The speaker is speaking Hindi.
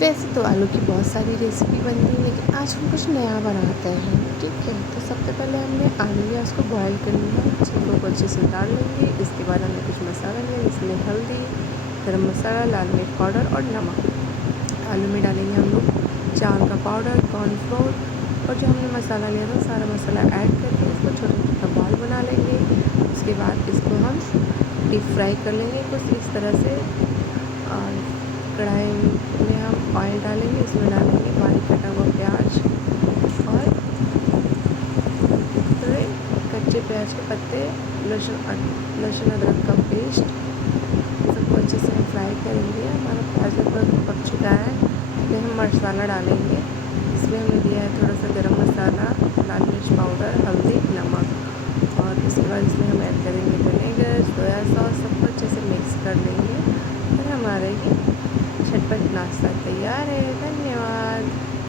वैसे तो आलू की बहुत सारी रेसिपी बनती है, लेकिन आज हम कुछ नया बनाते हैं। ठीक है, तो सबसे पहले हमने आलू लिया, उसको बॉयल कर लिया, छिलकों को अच्छे से उतार लेंगे। इसके बाद हमने कुछ मसाला लिया, जिसमें हल्दी, गरम मसाला, लाल मिर्च पाउडर और नमक। आलू में डालेंगे हम लोग चावल का पाउडर, कॉर्नफ्लोर और जो हमने मसाला लिया था सारा मसाला ऐड करके इसको छोटा छोटा बॉल बना लेंगे। उसके बाद इसको हम डीप फ्राई कर लेंगे कुछ इस तरह से। और कढ़ाई में हम ऑयल डालेंगे, इसमें डालेंगे बारीक कटा हुआ प्याज और थोड़े कच्चे प्याज के पत्ते, लहसुन अदरक का पेस्ट। सबको अच्छे से हम फ्राई करेंगे। हमारा प्याज लगभग पक चुका है, इसमें हम मसाला डालेंगे। इसमें हमने दिया है थोड़ा सा गरम मसाला, लाल मिर्च पाउडर, हल्दी, नमक और इसके बाद इसमें हम ऐड करेंगे विनेगर, सोया सॉस। सबको अच्छे से मिक्स कर लेंगे और हमारे झटपट नाश्ता तैयार है।